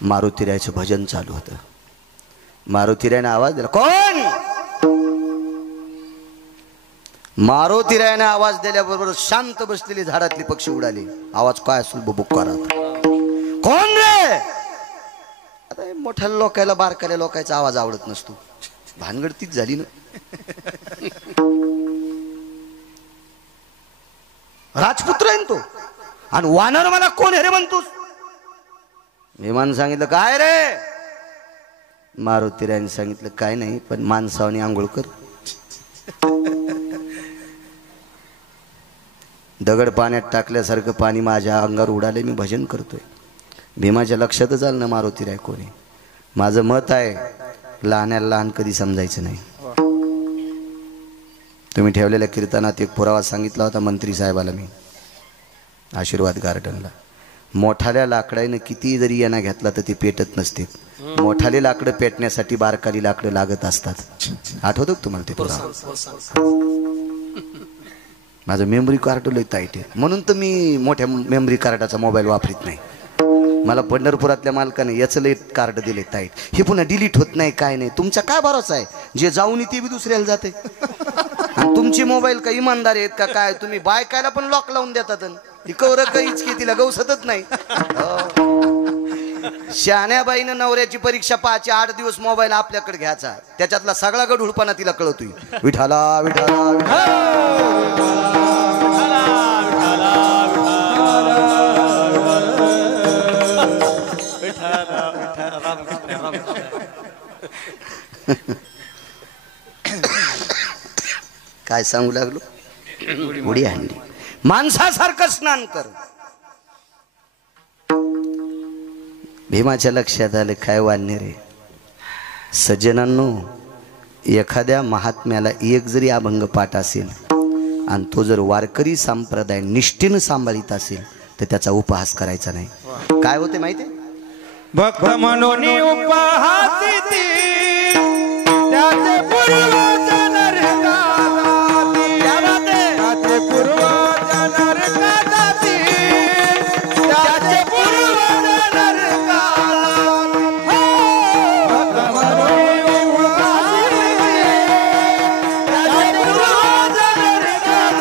मारुतीरायचं भजन चालू होतं। मारुतीरायने आवाज दिला, कोण? मारुतीरायने आवाज दिल्याबरोबर शांत बसलेली झाडातली पक्षी उडाले। आवाज काय असेल बुबुक्कारात, कोण रे? आता मोठ्या लोकायला बारकाल्या लोकांचा आवाज आवडत नसतो, भानगड तीच झाली ना। राजपुत्र आहे तो, आणि वानर मला कोण आहे रे म्हणतोस? विमान सांगितलं, काय रे? मारुतीरायने सांगितलं, काय नाही, पण माणसावनी आंघोळ कर। दगड पाण्यात टाकल्यासारखं पाणी माझ्या अंगावर उडाले, मी भजन करतोय। भीमाच्या लक्षातच आलं ना मारुतीराय कोणी। माझं मत आहे, लहान्याला लहान कधी समजायचं नाही। तुम्ही ठेवलेल्या कीर्तनात एक पुरावा सांगितला होता मंत्री साहेबाला मी, आशीर्वाद गार्डनला। मोठाल्या लाकडाने किती जरी यांना घेतला तर ते पेटत नसते। मोठाले लाकडं पेटण्यासाठी बारकाली लाकडं लागत असतात। आठवतं का तुम्हाला ते पुरावा? माझं मेमरी कार्ड लय टाईट आहे, म्हणून तर मी मोठ्या मेमरी कार्डाचा मोबाईल वापरत नाही। मला पंढरपुरातल्या मालकाने याचं लय कार्ड दिले टाईट, हे पुन्हा डिलीट होत नाही, काय नाही। तुमचा काय भरोसा आहे, जे जाऊन ते बी दुसऱ्याला जाते। आणि तुमची मोबाईल का इमानदार आहेत का काय? तुम्ही बायकायला पण लॉक लावून देतात, ती कवर काहीच की तिला गवसतच नाही। शहाण्याबाईनं नवऱ्याची परीक्षा पाहायची, 8 दिवस मोबाईल आपल्याकडे घ्यायचा, त्याच्यातला सगळा गढूळपणा तिला कळतोय। विठाला विठाला काय सांगू लागलो, उडी आणली। माणसासारखं स्नान कर। भीमाच्या लक्षात आले, काय वाढणे रे सज्जनांनो, एखाद्या महात्म्याला एक जरी अभंग पाठ असेल आणि तो जर वारकरी संप्रदाय निष्ठेनं सांभाळीत असेल तर त्याचा उपहास करायचा नाही। काय होते माहिती? भक्त म्हणून उपहासी त्याचे पूर्वज नरकाती, त्याचे पूर्वज नरकाती, त्याचे पूर्वज नरकाती। भक्त म्हणून उपहासी त्याचे पूर्वज नरकाती,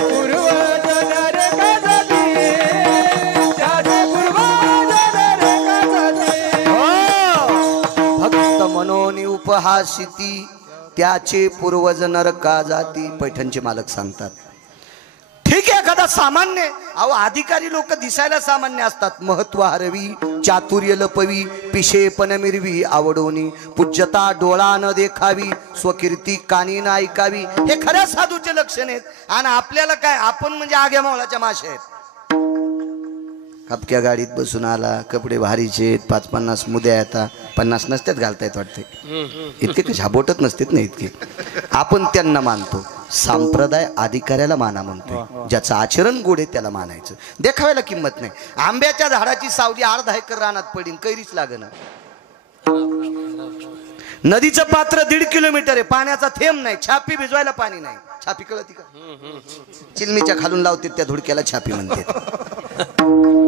पूर्वज नरकाती, त्याचे पूर्वज नरकाती। भक्त मनोनी उपहासिती त्याचे पूर्वज नरका जाती। पैठणचे मालक सांगतात, ठीक आहे एखादा सामान्य, अहो अधिकारी लोक दिसायला सामान्य असतात, महत्व हरवी, चातुर्य लपवी, पिशेपण मिरवी, आवडोनी पूज्यता डोळा न देखावी, स्वकीर्ती कानी न ऐकावी, हे खऱ्या साधूचे लक्षण आहेत। आणि आपल्याला काय, आपण म्हणजे आग्या मावळाच्या माशा आहेत। हपक्या गाडीत बसून आला, कपडे भारीचे, 5-50 मुद्या येतात, 50 नसतात घालतायत वाटते, इतके काही झाबोटत नसतात ना इतके। आपण त्यांना मानतो, संप्रदाय अधिकाऱ्याला माना म्हणतो, ज्याचं आचरण गोड आहे त्याला मानायचं, देखावायला किंमत नाही। आंब्याच्या झाडाची सावली 1/2 एकर रानात पडीन, कैरीच लागेना। नदीचं पात्र 1.5 किलोमीटर आहे, पाण्याचा थेंब नाही, छापी भिजवायला पाणी नाही। छापी कळती का? चिलमीच्या खालून लावते त्या धुडक्याला छापी म्हणते।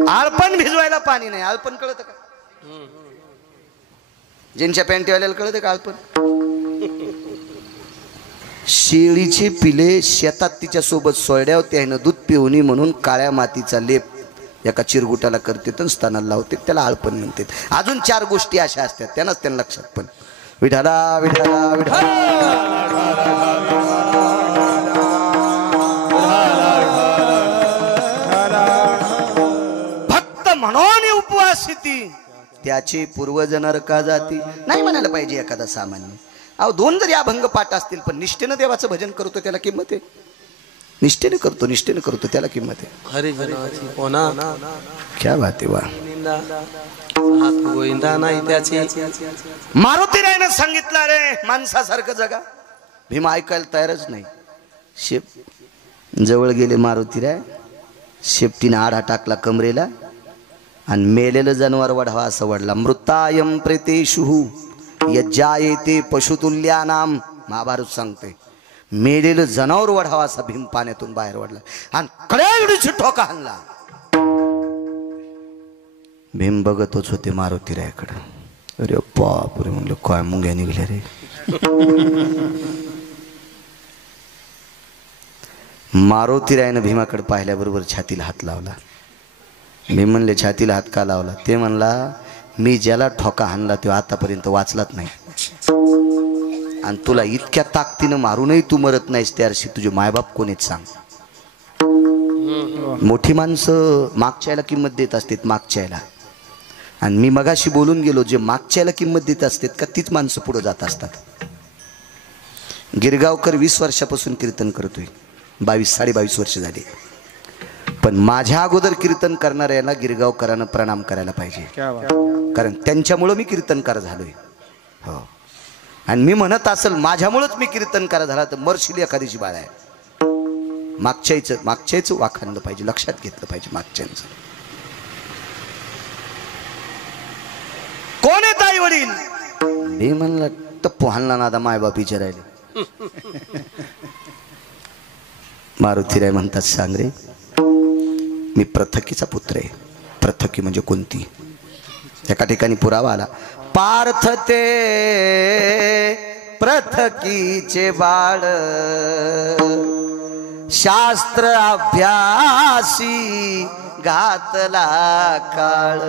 आळपण भिजवायला पाणी नाही, आळपण कळतं का? ज्यांच्या पॅन्टीवाल्याला कळतं का आळपण? शेळीचे पिले शेतात तिच्या सोबत सोयड्या होत्या, दूध पिवणी म्हणून काळ्या मातीचा लेप एका चिरगुटाला करते तर स्तनाला लावते, त्याला आळपण म्हणते। अजून 4 गोष्टी अशा असतात, त्यांनाच त्यांना लक्षात पण। विठाला विठाला विठाला भक्त म्हणून उपवासिती त्याचे पूर्वज नरका जाती। नाही म्हणायला पाहिजे एखादा सामान्य, अहो 2 जरी अभंग पाठ असतील पण निष्ठेनं देवाचं भजन करतो त्याला किंमत आहे। निष्ठेने करतो त्याला किंमत आहे। हरी जनाची कोणा क्या बात आहे, वा। गोविंदा नाही त्याची। मारुतीरायनं सांगितलं, रे माणसासारखं जगा। भीम ऐकायला तयारच नाही। जवळ गेले मारुतीराय, शेपटीने आडा टाकला कमरेला आणि मेलेलं जनावर वढावा असं वडला। मृतायम प्रेतेषु यज्जायते पशुतुल्यानाम, महाभारत सांगते। मेलेलं जनावर वढावा असा भीम पाण्यातून बाहेर वडला आणि कड्याएवढीच ठोका हाणला। भीम बघतच होते मारुतीरायाकडं. अरे बापरे म्हणलं काय मुंग्या निघल्या रे. मारुतीरायानं भीमाकडे पाहिल्याबरोबर छातीला हात लावला. भीम म्हणले छातीला हात का लावला? ते म्हणला मी ज्याला ठोका हाणला तो आतापर्यंत वाचलाच नाही, आणि तुला इतक्या ताकदीनं मारूनही तू मरत नाहीस, त्याशी तुझे मायबाप कोणीच सांग. मोठी माणसं मागच्याला किंमत देत असतात, मागच्याला. आणि मी मगाशी बोलून गेलो, जे मागच्याला किंमत देत असतात का तीच माणसं पुढे जात असतात. गिरगावकर 20 वर्षापासून कीर्तन करतोय, 22-22.5 वर्ष झाली. पण माझ्या अगोदर कीर्तन करणाऱ्याला गिरगावकरांना प्रणाम करायला पाहिजे, कारण त्यांच्यामुळं मी कीर्तनकार झालोय. हो, आणि मी म्हणत असेल माझ्यामुळंच मी कीर्तनकार झाला तर मरशील एखादीची बाळ आहे. मागच्याच वाखाणलं पाहिजे, लक्षात घेतलं पाहिजे मागच्यांचं. कोण आहे ताई वडील? मी म्हणलं टप्पू हाणला नादा मायबाप विचारायला. मारुतीराय म्हणतात सांग रे, मी प्रथकीचा पुत्र आहे. प्रथकी म्हणजे कोणती? एका ठिकाणी पुरावा आला, पार्थ ते प्रथकीचे बाळ, शास्त्र अभ्यासी घातला काळ,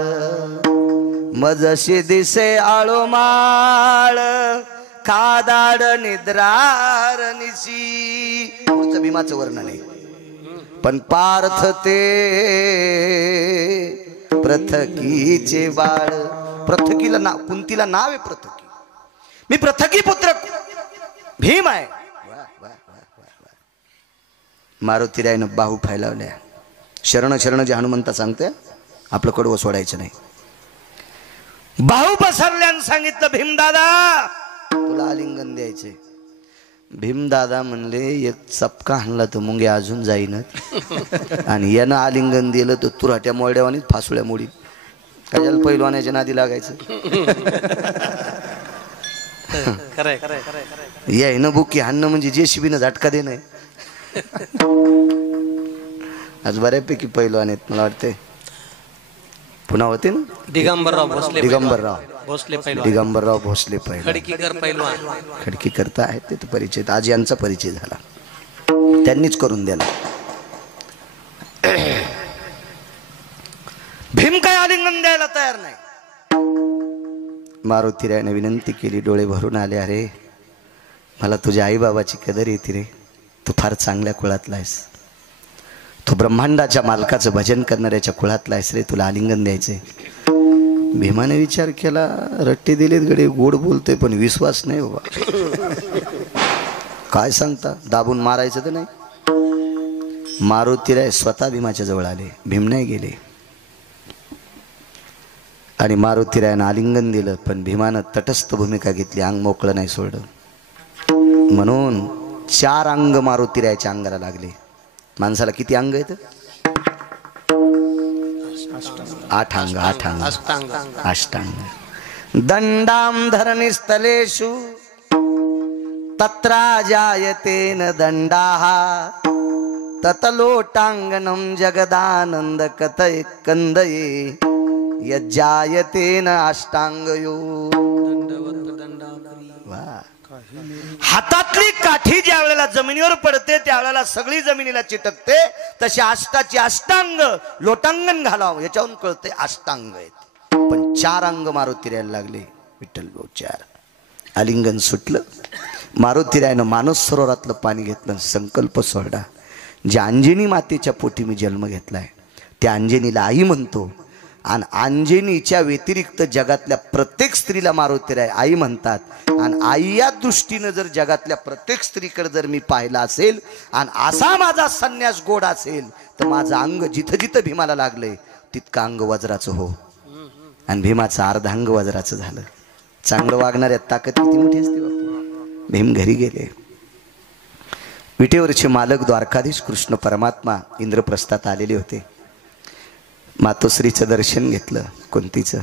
मजशी दिसे आळोमाळ, खादाड निद्रार निशी. पुढचं भीमाचं वर्णन आहे. पण पार्थ ते प्रथकीचे बाळ. प्रथकीला नाव, कुंतीला नाव आहे प्रथकी. मी प्रथकी पुत्र भीम आहे. मारुतीरायनं बाहू फैलावल्या. शरण शरण जे हनुमंता सांगते, आपलं कडवं सोडायचं नाही. बाहू पसरल्यानं सांगितलं भीमदादा तुला आलिंगन द्यायचे. भीमदादा म्हणले एक चपका हाणला तर मुंगे अजून जाईनच, आणि यानं आलिंगन दिलं तर तुराट्या मोरड्यावानीच फासुळ्या मोडी. कशाला पैलवानाच्या नादी लागायचं. यायनं बुकी हाणणं म्हणजे जेसीबीनं झटका देणं. आज बऱ्यापैकी पैलवान आहेत मला वाटते. पुन्हा होते ना दिगंबरराव भोसले पैलवान, खडकी करता आहेत ते परिचय. आज यांचा परिचय झाला, त्यांनीच करून दिला. भीम काय आलिंगन द्यायला तयार नाही. मारुतीरायाने विनंती केली, डोळे भरून आले. अरे मला तुझ्या आई बाबाची कदर येते रे, तू फार चांगल्या कुळातला आहेस, तू ब्रह्मांडाच्या मालकाचं भजन करणाऱ्याच्या कुळातला आहेस रे, तुला आलिंगन द्यायचंय. भीमाने विचार केला, रट्टे दिलेत गडे, गोड बोलतोय पण विश्वास नाही बाबा. काय सांगता, दाबून मारायचं तर नाही. मारुतीराय स्वतः भीमाच्या जवळ आले, भीम नाही गेले. आणि मारुतीरायानं आलिंगन दिलं, पण भीमानं तटस्थ भूमिका घेतली, अंग मोकळं नाही सोडलं. म्हणून 4 अंग मारुतीरायाच्या अंगाला लागले. माणसाला किती अंग आहेत? 8 अंग, अष्टांग. दंडाम धरणिस्थलेषु तत्रा जायतेन दंडाः, ततलोटांगनं जगदानंद कथय कंदये, यज्जायतेन अष्टांगयो. हातातली काठी ज्या वेळेला जमिनीवर पडते त्यावेळेला सगळी जमिनीला चिटकते. तशी अष्टाची अष्टांग लोटांगण घालावं याच्यावरून कळते अष्टांग आहेत. पण 4 अंग मारुतीरायाला लागले. विठ्ठल भाऊ 4. आलिंगन सुटलं. मारुतीरायानं मानस सरोवरातलं पाणी घेतलं, संकल्प सोडला, ज्या अंजनी मातेच्या पोटी मी जन्म घेतलाय त्या अंजनीला आई म्हणतो. आणि अंजनीच्या व्यतिरिक्त जगातल्या प्रत्येक स्त्रीला मारुतीराय आई म्हणतात. आणि आई या दृष्टीनं जर जगातल्या प्रत्येक स्त्रीकडे जर मी पाहिला असेल आणि असा माझा संन्यास गोड असेल तर माझं अंग जिथं जिथं भीमाला लागलंय तितकं अंग वज्राचं हो. आणि भीमाचं अर्धांग वज्राचं झालं. चांगलं वागणाऱ्या ताकद किती मोठी असते बापू. भीम घरी गेले. विटेवरचे मालक द्वारकाधीश कृष्ण परमात्मा इंद्रप्रस्थात आलेले होते. मातोश्रीचं दर्शन घेतलं. कुंतीचं.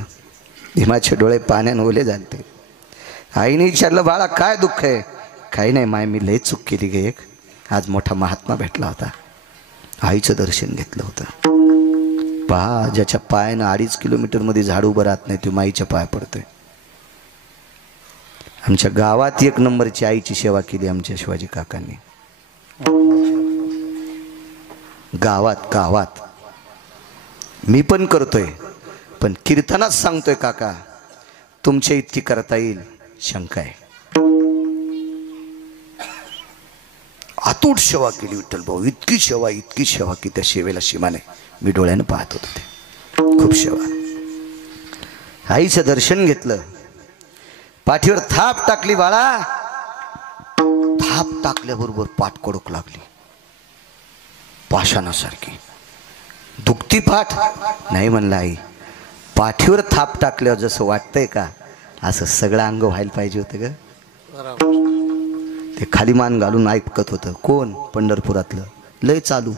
भीमाचे डोळे पाण्याने ओले झाले. आईने विचारलं, बाळा काय दुःख आहे? काही नाही माय, मी लय चूक केली गे एक. आज मोठा महात्मा भेटला होता, आईचं दर्शन घेतलं होतं. पहा, ज्याच्या पायानं 2.5 किलोमीटर मध्ये झाड उभं राहत नाही, तो माईच्या पाया पडतोय. आमच्या गावात 1 नंबरची आईची सेवा केली आमच्या शिवाजी काकांनी. गावात मी पण करतोय, पण कीर्तनात सांगतोय काका तुमच्या इतकी करता येईल शंका आहे. अतूट सेवा केली विठ्ठल भाऊ, इतकी सेवा की त्या सेवेला सीमा नाही. मी डोळ्यानं पाहत होतो ते, खूप सेवा. आईचं दर्शन घेतलं, पाठीवर थाप टाकली बाळा. थाप टाकल्याबरोबर पाठ कडक लागली, पाषाणासारखी. दुखती पाठ नाही म्हणलं आई, पाठीवर थाप टाकल्यावर जसं वाटतंय का असं सगळं अंग व्हायला पाहिजे होतं ग. ते खाली मान घालून ऐकत होतं. कोण? पंढरपुरातलं लय चालू.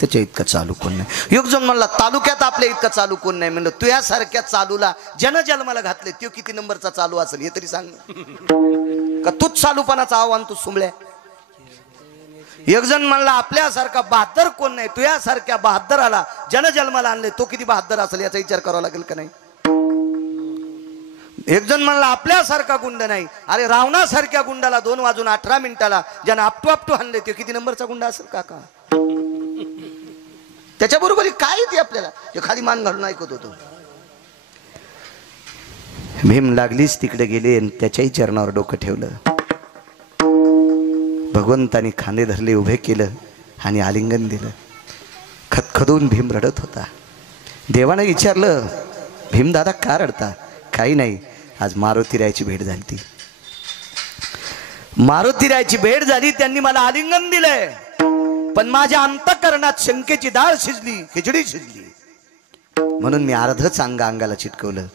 त्याच्या इतकं चालू कोण नाही. एक जण म्हणला तालुक्यात आपल्या इतकं चालू कोण नाही. म्हणलं तुझ्यासारख्या चालूला जन्माला घातले तो किती नंबरचा चालू असेल हे तरी सांग का. तूच चालूपणाचा आव्हान तू सुंबल्या. एक जण म्हणला आपल्यासारखा बहादर कोण नाही, तुझ्यासारख्या बहादराला जन्माला आणले तो किती बहादर असेल याचा विचार करावा लागेल का नाही. एक जण म्हणला आपल्यासारखा गुंड नाही, अरे रावणासारख्या गुंडाला 2 वाजून 18 मिनिटाला ज्यानं आपटू हाणले तो किती नंबरचा गुंडा असेल काका. त्याच्याबरोबर काय ते आपल्याला खाली मान घालून ऐकत होतो. भीम लागलीच तिकडे गेले आणि त्याच्याही चरणावर डोकं ठेवलं. भगवंतानी खांदे धरले, उभे केलं आणि आलिंगन दिलं. खदखदून भीम रडत होता. देवाने विचारलं भीम दादा का रडता. काही नाही, आज मारुतीरायाची भेट झाली. ती मारुतीरायाची भेट झाली, त्यांनी मला आलिंगन दिलंय, पण माझ्या अंतःकरणात शंकेची डाळ शिजली, खिचडी शिजली. म्हणून मी अर्धच अंगाला चिटकवलं.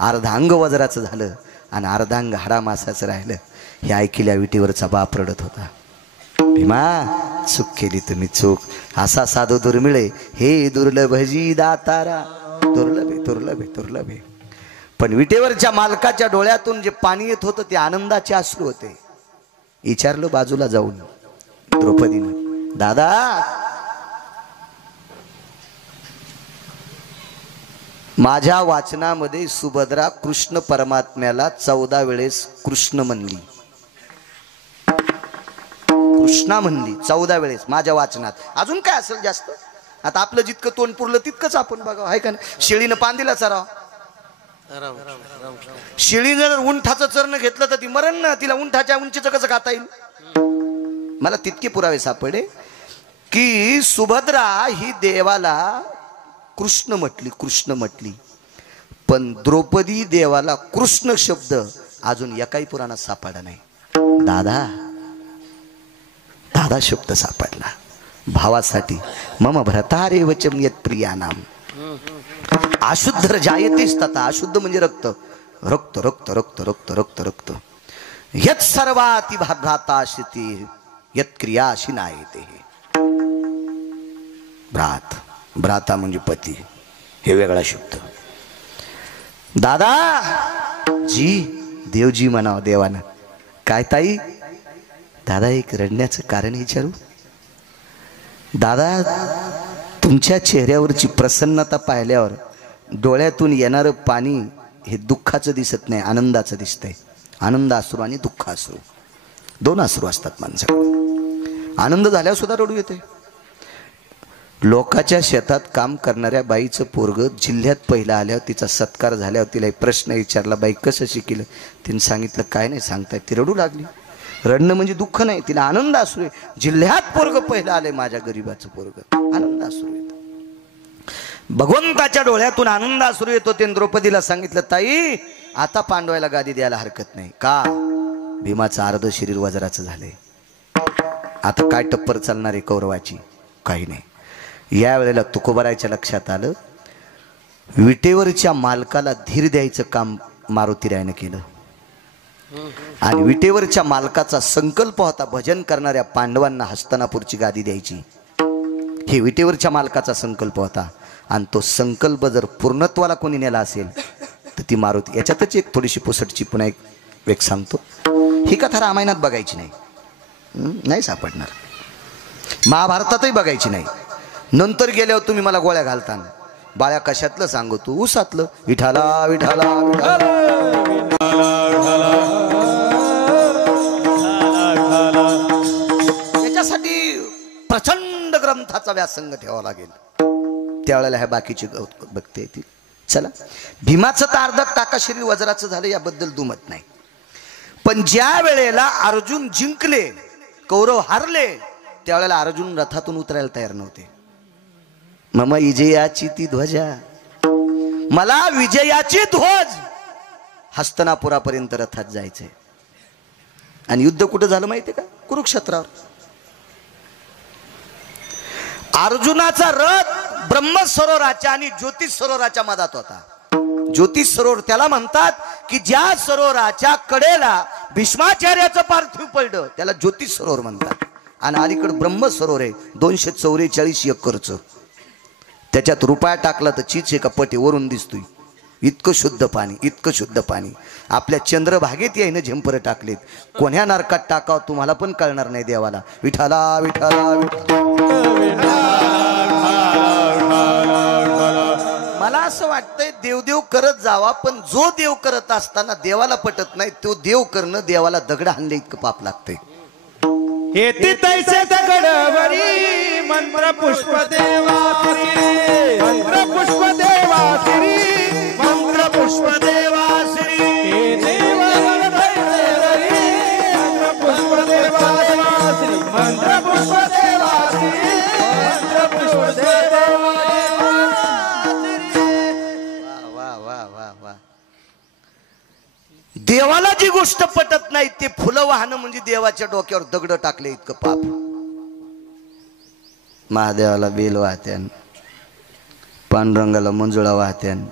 अर्ध अंग वज्राचं झालं आणि अर्ध अंग हाडामासाचं राहिलं. हे ऐकल्या विटीवरचा बाप रडत होता. भीमा चूक केली तुम्ही, चूक. असा साधू दुर्मिळे, हे दुर्लभजी दातारा. दुर्लभे. पण विटेवरच्या मालकाच्या डोळ्यातून जे पाणी येत होतं ते आनंदाचे अश्रू होते. विचारलं बाजूला जाऊन द्रौपदीनं, दादा माझ्या वाचनामध्ये सुभद्रा कृष्ण परमात्म्याला 14 वेळेस कृष्ण म्हणली. कृष्णा म्हणली 14 वेळेस माझ्या वाचनात. अजून काय असेल जास्त. आता आपलं जितकं तोंड पुरलं तितकंच आपण बघा, आहे का नाही. शेळीनं पान दिला चराव. शेळी जर उंठाचं चरण घेतलं तर ती मरण ना. तिला उंठाच्या उंचीचं कसं खाता येईल. मला तितके पुरावे सापडे की सुभद्रा ही देवाला कृष्ण म्हटली, पण द्रौपदी देवाला कृष्ण शब्द अजून एकाही पुराणात सापडला नाही. दादा शब्द सापडला भावासाठी. मम भ्रतारे वचम यत प्रियानाम अशुद्ध जायतेच तथा. अशुद्ध म्हणजे रक्त रक्त रक्त रक्त रक्त रक्त रक्त. यत सर्वाति भ्राता शिती यत क्रियाशी नायते. भ्राता म्हणजे पती, हे वेगळा शब्द. दादा जी देवजी म्हणावं देवानं. काय ताई. दादा एक रडण्याचं कारण विचारू. दादा तुमच्या चेहऱ्यावरची प्रसन्नता पाहिल्यावर डोळ्यातून येणारं पाणी हे दुःखाचं दिसत नाही, आनंदाचं दिसतंय. आनंद अश्रू आणि दुःख अश्रू 2 अश्रू असतात माणसाकडे. आनंद झाल्यावर सुद्धा रडू येते. लोकाच्या शेतात काम करणाऱ्या बाईचं पोरग जिल्ह्यात पहिला आल्यावर तिचा सत्कार झाल्यावर तिला एक प्रश्न विचारला, बाई कसं शिकलं. तिने सांगितलं काय नाही सांगताय. ती रडू लागली. रडणं म्हणजे दुःख नाही, तिला आनंद असू आहे. जिल्ह्यात पोरग पहिला आलंय माझ्या गरीबाचं पोरग. आनंद असू येतो. भगवंताच्या डोळ्यातून आनंद असू येतो. ते द्रौपदीला सांगितलं ताई आता पांडवायला गादी द्यायला हरकत नाही. का. भीमाचं अर्ध शरीर वज्राचं झालंय. आता काय टप्पर चालणार आहे कौरवाची. काही नाही. यावेळेला तुकोबारायच्या लक्षात आलं विटेवरच्या मालकाला धीर द्यायचं काम मारुतीरायानं केलं. आणि विटेवरच्या मालकाचा संकल्प होता भजन करणाऱ्या पांडवांना हस्तिनापूरची गादी द्यायची. हे विटेवरच्या मालकाचा संकल्प होता. आणि तो संकल्प जर पूर्णत्वाला कोणी नेला असेल तर ती मारुती. याच्यातच एक थोडीशी पुसटची पुन्हा एक सांगतो. ही कथा रामायणात बघायची नाही, नाही सापडणार. महाभारतातही बघायची नाही. नंतर गेल्यावर तुम्ही मला गोळ्या घालताना बाळ्या कशातलं सांगू तू उसातलं विठाला विठाला विठाला त्याच्यासाठी प्रचंड ग्रंथाचा व्यासंग ठेवावा लागेल त्यावेळेला ह्या बाकीची बघते येतील. चला भीमाचं तारदक टाका शरीर वज्राचं झालं याबद्दल दुमत नाही, पण ज्या वेळेला अर्जुन जिंकले कौरव हारले त्यावेळेला अर्जुन रथातून उतरायला तयार नव्हते. मम विजयाची ती ध्वजा, मला विजयाची ध्वज हस्तनापुरापर्यंत रथात जायचंय. आणि युद्ध कुठं झालं माहितीये का? कुरुक्षेत्रावर. अर्जुनाचा रथ ब्रह्म सरोवराच्या आणि ज्योतिष सरोवराच्या मधात होता. ज्योतिष सरोवर त्याला म्हणतात की ज्या सरोवराच्या कडेला भीष्माचार्याचं पार्थिव पडलं त्याला ज्योतिष सरोवर म्हणतात. आणि अलीकडे ब्रह्म सरोवर आहे 244 एकरचं. त्याच्यात रुपया टाकला तर चीच एका पटे वरून दिसतोय. इतकं शुद्ध पाणी, इतकं शुद्ध पाणी. आपल्या चंद्रभागेत यायनं झेंपर टाकलेत. कोण्या नरकात टाकावं तुम्हाला पण कळणार नाही देवाला. विठाला विठाला विठाला. मला असं वाटतंय देवदेव करत जावा, पण जो देव करत असताना देवाला पटत नाही तो देव करणं देवाला दगड हाणले इतकं पाप लागतंय. येती तैसे दगडवरी मंत्र पुष्प देवाश्री, मंत्र पुष्प देवाश्री, मंत्र पुष्प देवाश्री. मंत्र पुष्प देवाश्री, मंत्र पुष्प देवाश्री, मंत्र पुष्प देवाश्री. वा वा वा वा. देवाला जी गोष्ट पटत नाही ते फुलं वाहणं म्हणजे देवाच्या डोक्यावर दगड टाकले इतकं पाप. महादेवाला बेल वाहत्यान, पांडुरंगाला मंजुळा वाहत्यान,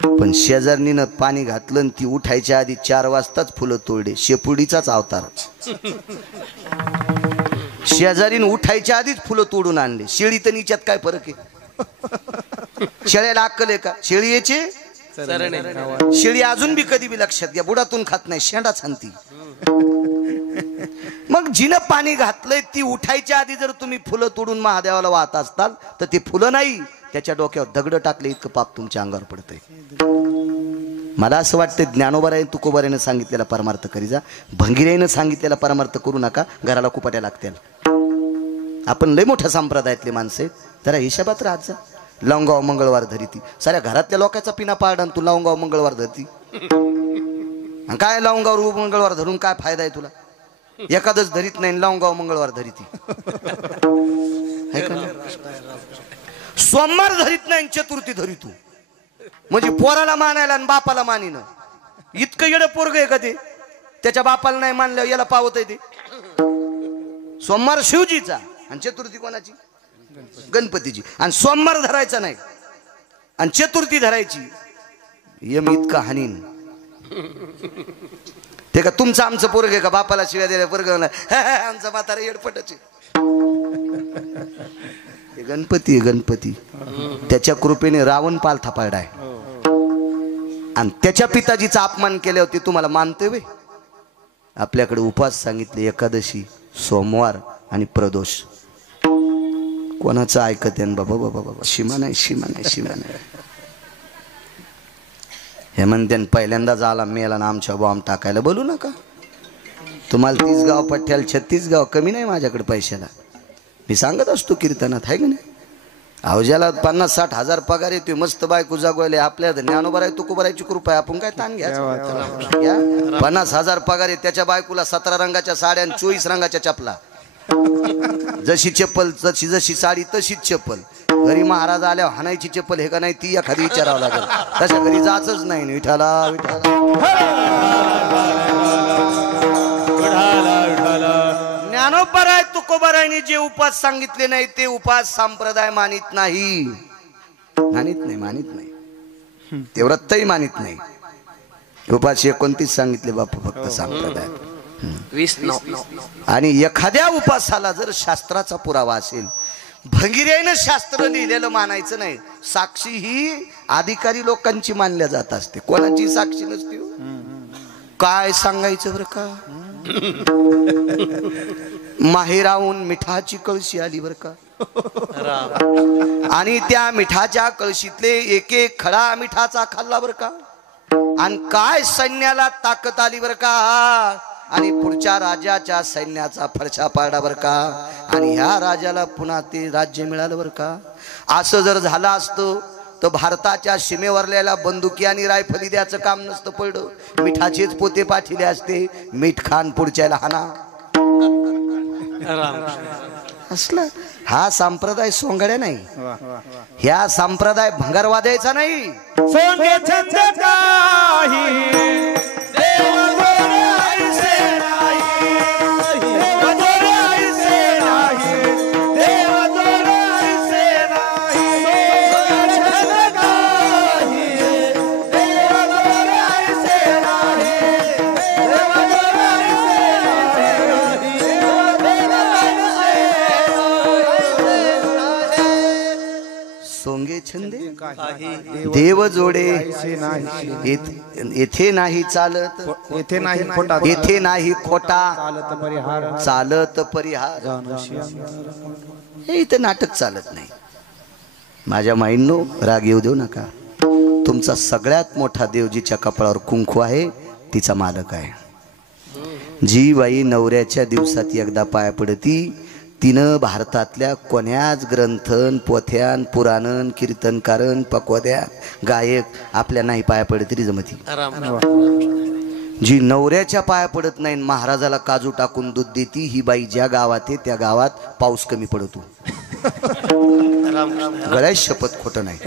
पण शेजारणीनं पाणी घातलं ती उठायच्या आधी 4 वाजताच फुलं तोडले. शेपुडीचाच अवतार. शेजारीनं उठायच्या आधीच फुलं तोडून आणले. शेळी तर निच्यात काय फरक आहे? शेळ्याला अक्कल आहे का? शेळी याची शेळी अजून बी कधी बी लक्षात घ्या बुडातून खात नाही, शेंडा छानती. मग जिनं पाणी घातलंय ती उठायच्या आधी जर तुम्ही फुलं तोडून महादेवाला वाहत असताल तर ते फुलं नाही त्याच्या डोक्यावर दगड टाकले इतकं पाप तुमच्या अंगावर पडतंय. मला असं वाटतं ज्ञानोबाराय तुकोबारायनं सांगितलेला परमार्थ करी जा, भंगिराईनं सांगितलेला परमार्थ करू नका, घराला कुपाट्या लागतील. आपण लय मोठ्या संप्रदायातले माणसं आहेत, जरा हिशोबात राहत जा. लवंगाव मंगळवार धरीती साऱ्या घरातल्या लोकांचा पिना पाडा तू लवंगाव मंगळवार धरती. काय लवंगावर मंगळवार धरून काय फायदा आहे तुला? एखादच धरीत नाही लवंगाव मंगळवार धरीती. सोमवार धरीत नाही चतुर्थी धरी तू म्हणजे पोराला मानायला आणि बापाला मानिन. इतकं येडं पोरग आहे का ते? त्याच्या बापाला नाही मानल्यावर याला पावत आहे ते. सोमवार शिवजीचा आणि चतुर्थी कोणाची? गणपतीची. आणि सोमवार धरायचा नाही आणि चतुर्थी धरायची. यम इतका हानीन ते का तुमचं आमचं पोरग आहे का? बापाला शिव्या दिल्या पोरग आमचा म्हातारा येडपटच आहे. गणपती आहे गणपती. त्याच्या कृपेने रावण पालथा पाडलाय आणि त्याच्या पिताजीचा अपमान केल्यावर ते तुम्हाला मानते वे. आपल्याकडे उपास सांगितले एकादशी, सोमवार आणि प्रदोष. कोणाचं ऐकत आहे बाबा बाबा बाबा? सीमा नाही सीमा नाही सीमा नाही. हे म्हणते पहिल्यांदाच आला मेला ना आमच्या बॉम्ब टाकायला. बोलू नका. तुम्हाला 30 गाव पठ्याला 36 गाव कमी नाही माझ्याकडे पैशाला. मी सांगत असतो कीर्तनात आहे का नाही? अवजाला 50-60 हजार पगार येतोय, मस्त बायको जागवायले. आपल्या ज्ञानोबाराय तुकोबारायची कृपा आहे, आपण काय ताण घ्या. 50,000 पगार आहे, त्याच्या बायकोला 17 रंगाच्या साड्या आणि 24 रंगाच्या चपला. जशी चप्पल जशी जशी साडी तशीच चप्पल. घरी महाराज आल्यावर हाणायची चप्पल हे का नाही ती एखादी विचारावं लागेल. तशा घरी जायचंच नाही. विठाला विठाला. ज्ञानोबाराय तुकोबारायने जे उपास सांगितले नाही ते उपास संप्रदाय मानित नाही. मानित नाही मानित नाही. ते व्रतही मानित नाही. उपास 29 सांगितले बापू फक्त संप्रदाय. 20 आणि एखाद्या उपासाला जर शास्त्राचा पुरावा असेल, भंगिरेनं शास्त्र लिहिलेलं मानायचं नाही. साक्षी ही अधिकारी लोकांची मानल्या जात असते, कोणाची साक्षी नसते. काय सांगायचं बरं का? माहेराहून मिठाची कळशी आली बरं का. आणि त्या मिठाच्या कळशीतले एक एक खडा मिठाचा खाल्ला बर का. आणि काय सैन्याला ताकद आली बर का. आणि पुढच्या राजाच्या सैन्याचा फरशा पाडला बर का. आणि ह्या राजाला पुन्हा ते राज्य मिळालं बर का. असं जर झालं असतं तर भारताच्या सीमेवरल्याला बंदुकी आणि रायफली द्यायचं काम नसतं पडलं. मिठाचेच पोते पाठिले असते. मीठ खान पुढच्याला हाना असला. हा संप्रदाय सोंगड्या नाही. ह्या संप्रदाय भंगारवाद्याचा नाही. सोंगे छंद काही देव जोड ऐसे नाही. देव जोड ऐसे नाही. देव जोड ऐसे नाही. सोंगे छंद काही देव जोड ऐसे नाही. देव जोड ऐसे नाही. सोंगे छंदे देव जोडे येथे नाही चालत. येथे नाही खोटा येथे नाही खोटा चालत परिहार. चालत परिहार. हे इथं नाटक चालत नाही. माझ्या माईंनो राग येऊ देऊ नका. तुमचा सगळ्यात मोठा देव जिच्या कपाळावर कुंकू आहे तिचा मालक आहे. जी बाई नवऱ्याच्या दिवसात एकदा पाया पडती तिनं भारतातल्या कोण्याच ग्रंथन पोथ्यान पुराणन कीर्तनकारन पकवाद्या गायक आपल्या नाही पाया पडत तरी जमती. जी नवऱ्याच्या पाया पडत नाही महाराजाला काजू टाकून दूध देती ही बाई ज्या गावात आहे त्या गावात पाऊस कमी पडतो. गळ्यात शपथ खोटं नाही.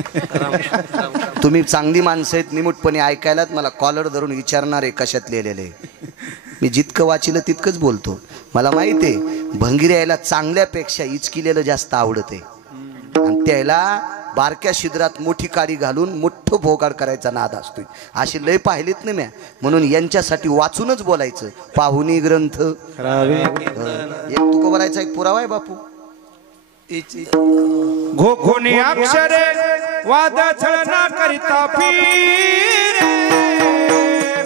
तुम्ही चांगली माणसं आहेत निमूटपणे ऐकायलात मला कॉलर धरून विचारणार आहे कशात लिहिलेले. मी जितकं वाचिलं तितकंच बोलतो. मला माहिती आहे भंगिऱ्याला चांगल्यापेक्षा इचकिलेलं जास्त आवडत आहे. आणि त्याला बारक्या शिद्रात मोठी काडी घालून मोठं भोगाड करायचा नाद असतोय. अशी लय पाहिलीत ना म्या. म्हणून यांच्यासाठी वाचूनच बोलायचं. पाहुणी ग्रंथ एक तुकोबरायचा एक पुरावा आहे बापू. घोखोनी अक्षरे वाद छळना करिता फिरे.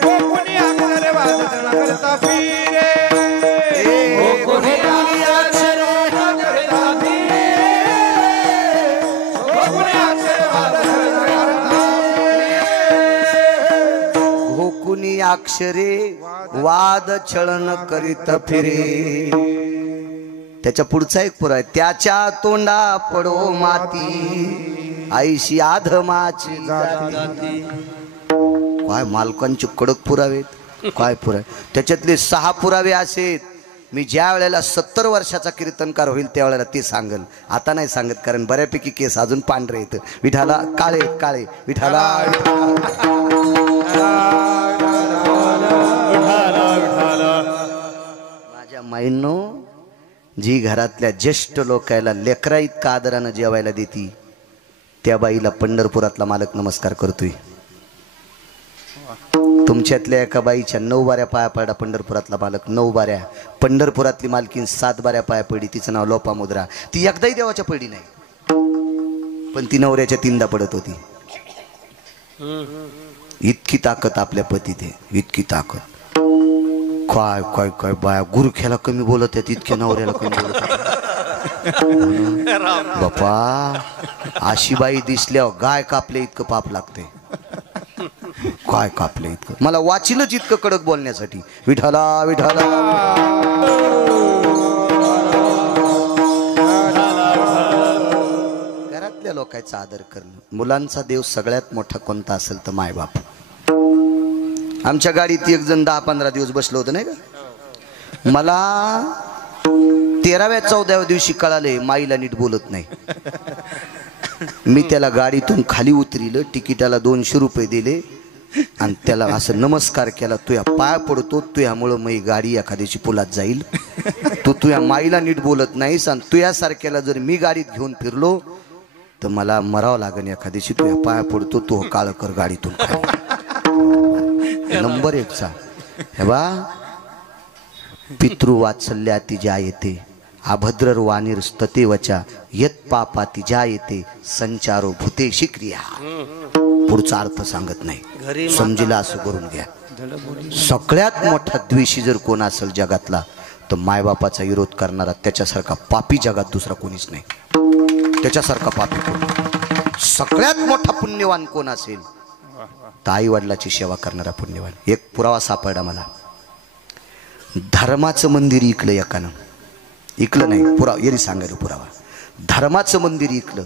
घोखोनी अक्षरे वाद छळना करिता फिरे. घोखोनी अक्षरे वाद करिता फिरे. घोखोनी अक्षरे वाद छळना करिता फिरे. घोकुनी अक्षरे वाद छळन करीत फिरे. त्याच्या पुढचा एक पुरा आहे. त्याच्या तोंडा पडो माती आईशी आधमाची जाती. काय मालकांचे कडक पुरावे काय पुरावे. त्याच्यातले 6 पुरावे असेत. मी ज्या वेळेला 70 वर्षाचा कीर्तनकार होईल त्यावेळेला ते सांगल. आता नाही सांगत कारण बऱ्यापैकी केस अजून पांढरे येत. विठाला काळे काळे विठाला. माझ्या माईंनो जी घरातल्या ज्येष्ठ लोकायला लेकरा इतका आदरानं जेवायला देती त्या बाईला पंढरपुरातला मालक नमस्कार करतोय. तुमच्यातल्या एका बाईच्या 9 बाऱ्या पाया पडला पंढरपुरातला मालक. 9 बाऱ्या. पंढरपुरातली मालकीन 7 बाऱ्या पाया पडली. तिचं नाव लोपामुद्रा. ती एकदाही देवाच्या पडली नाही पण ती नवऱ्याच्या 3दा पडत होती. इतकी ताकद आपल्या पतीत आहे. इतकी ताकद. काय काय काय बाया गुरुख्याला कमी बोलत आहेत इतक्या नवऱ्याला कमी बोलत बापा. अशी बाई दिसल्यावर गाय कापले इतकं पाप लागते. काय कापले इतकं. मला वाचिलच इतकं कडक बोलण्यासाठी. विठाला विठाला. घरातल्या लोकांचा आदर करणं. मुलांचा देव सगळ्यात मोठा कोणता असेल तर मायबाप. आमच्या गाडीत एक जण 10-15 दिवस बसलो होतं नाही का. मला 13व्या-14व्या दिवशी कळाले माईला नीट बोलत नाही. मी त्याला गाडीतून खाली उतरिलं. तिकिटाला 200 रुपये दिले आणि त्याला असं नमस्कार केला. तुया पाय पडतो. तुयामुळं मी गाडी एखाद्याची पुलात जाईल. तुया माईला नीट बोलत नाहीस आणि तुयासारख्याला जर मी गाडीत घेऊन फिरलो तर मला मरावं लागेल एखाद्याशी. तुया पाय पडतो. तो काळ कर गाडीतून खाली. नंबर 1चा हे बा. पितृवात्सल्याती ज्या येते अभद्रर वाणीर स्ततेवचा यत पापाती ज्या येते संचारो भूतेशी क्रिया. पुढचा अर्थ सांगत नाही. समजीला असं करून घ्या. सगळ्यात मोठा द्वेषी जर कोण असेल जगातला तर मायबापाचा विरोध करणारा त्याच्यासारखा पापी जगात दुसरा कोणीच नाही. त्याच्यासारखा पापी कोण, सगळ्यात मोठा पुण्यवान कोण असेल तर आई वडिलाची सेवा करणारा पुण्यवान. एक पुरावा सापडला मला. धर्माचं मंदिर इकलं एकानं, इकलं नाही पुरावा येरी सांगायला पुरावा. धर्माचं मंदिर इकलं,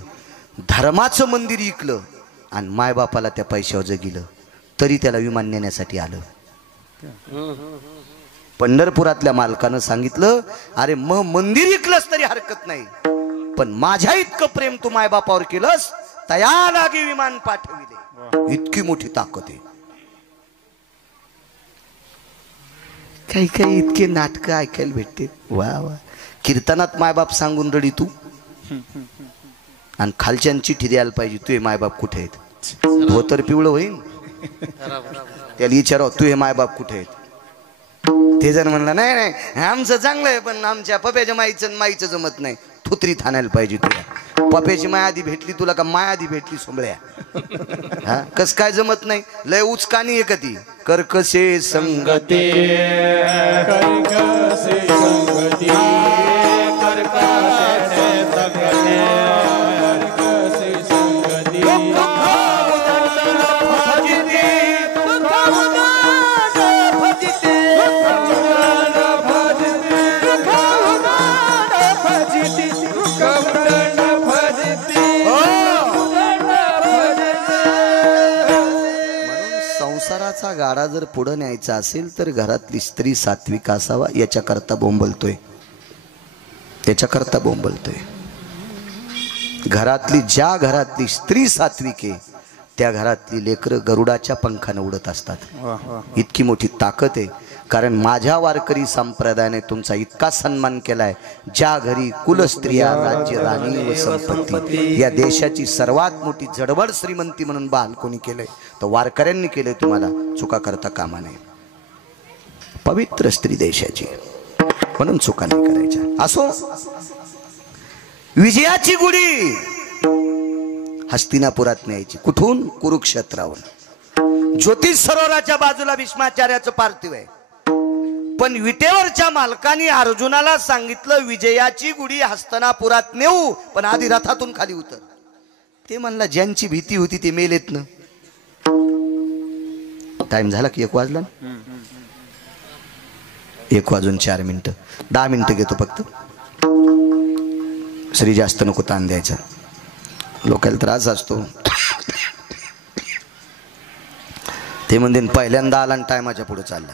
धर्माचं मंदिर इकलं आणि मायबापाला त्या पैशावर जगिलं तरी त्याला विमान नेण्यासाठी आलं. पंढरपुरातल्या मालकानं सांगितलं, अरे मग मंदिर इकलंस तरी हरकत नाही, पण माझ्या इतकं प्रेम तू मायबापावर केलंस तया लागे विमान पाठविले. इतकी मोठी ताकद आहे. काही काही इतके नाटकं ऐकायला भेटते. वा वा. कीर्तनात मायबाप सांगून रडी तू, आणि खालच्यान चिठ्ठी द्यायला पाहिजे तू हे मायबाप कुठे आहेत. धोतर पिवळं होईन, त्याला विचाराव तू हे मायबाप कुठे आहेत. ते जर म्हणलं नाही नाही आमचं चांगलं आहे पण आमच्या पप्याच्या माईचं जमत नाही, थुत्रीत आणायला पाहिजे तुला. पप्याची माय आधी भेटली तुला का माय आधी भेटली सोंबळ्या. हा कस काय जमत नाही, लय उचकानी आहे का ती. कर्कशे संगते संसाराचा गाडा जर पुढे न्यायचा असेल तर घरातली स्त्री सात्विक असावा याच्याकरता बोंबलतोय, त्याच्याकरता बोंबलतोय. ज्या घरातली स्त्री सात्विक आहे त्या घरातली लेकरं गरुडाच्या पंखाने उडत असतात. इतकी मोठी ताकद आहे. कारण माझ्या वारकरी संप्रदायाने तुमचा इतका सन्मान केलाय, ज्या घरी कुलस्त्रिया राज्य राणी व संपत्ती. या देशाची सर्वात मोठी जडबड श्रीमंती म्हणून बहाल कोणी केलंय तर वारकऱ्यांनी केलंय. तुम्हाला चुका करता कामा नये. पवित्र स्त्री देशाची म्हणून चुका नाही करायच्या. असो, विजयाची गुढी हस्तिनापुरात न्यायची. कुठून? कुरुक्षेत्रावरून. ज्योतिष सरोवराच्या बाजूला भीष्माचार्याचं पार्थिव आहे. पण विटेवरच्या मालकाने अर्जुनाला सांगितलं विजयाची गुढी हस्तिनापुरात नेऊ, पण आधी रथातून खाली उतर. ते म्हणला ज्यांची भीती होती ते मेलेत ना. टाइम झाला की 1 वाजला. 1:04. 10 मिनिटं घेतो फक्त. श्री जास्त नको ताण द्यायचा, लोकांना त्रास असतो. ते म्हणते पहिल्यांदा आला आणि टायमाच्या पुढे चालला.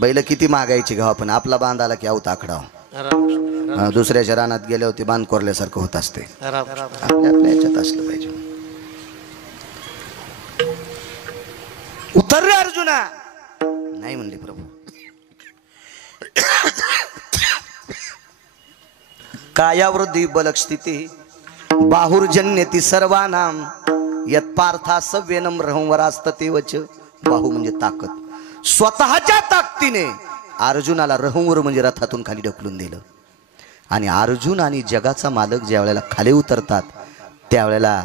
बैल किती मागायची गाव, पण आपला बांध आला की आऊत आखडाव. दुसऱ्याच्या रानात गेले होते बांध कोरल्यासारखं होत असते. आपल्या याच्यात असलं पाहिजे. उतर रे अर्जुना. नाही म्हणले प्रभू. कायावृद्धी बलस्थिती बाहुर्जन्यती सर्वानाम यत पार्था सव्यनम रहंवरास्ततेवच. बाहू म्हणजे ताकद. स्वतःच्या ताकदीने अर्जुनाला रहंवर म्हणजे रथातून खाली ढकलून दिलं. आणि अर्जुन आणि जगाचा मालक ज्या वेळेला खाली उतरतात त्यावेळेला